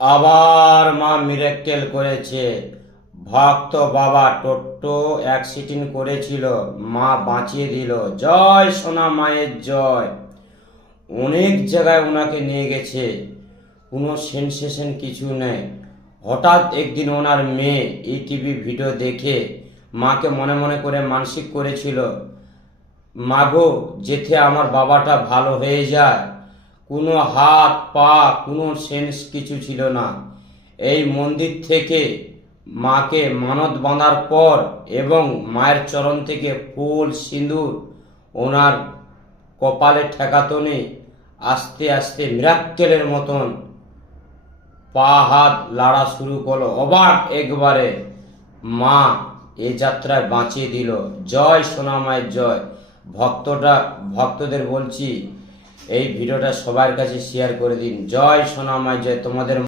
আবার মা মিরাক্কেল করেছে। ভক্ত বাবা টোট্টো অ্যাক্সিডেন্ট করেছিল, মা বাঁচিয়ে দিল। জয় সোনা মায়ের জয়। অনেক জায়গায় ওনাকে নিয়ে গেছে, কোনো সেনসেশন কিছু নেই। হঠাৎ একদিন ওনার মেয়ে এই টিভি ভিডিও দেখে মাকে মনে মনে করে মানসিক করেছিল, মাগো যেতে আমার বাবাটা ভালো হয়ে যায়। কোনো হাত পা কোনো সেন্স কিছু ছিল না। এই মন্দির থেকে মাকে মানত বাঁধার পর এবং মায়ের চরণ থেকে ফুল সিঁদুর ওনার কপালে ঠেকাতো নেই, আস্তে আস্তে মিরাক্কেলের মতন পা হাত লাড়া শুরু করলো। অবাক একবারে, মা এ যাত্রায় বাঁচিয়ে দিল। জয় সোনা মায়ের জয়। ভক্তদের বলছি এই ভিডিওটা সবার কাছে শেয়ার করে দিন। জয় সোনা মায়ের জয়। তোমাদের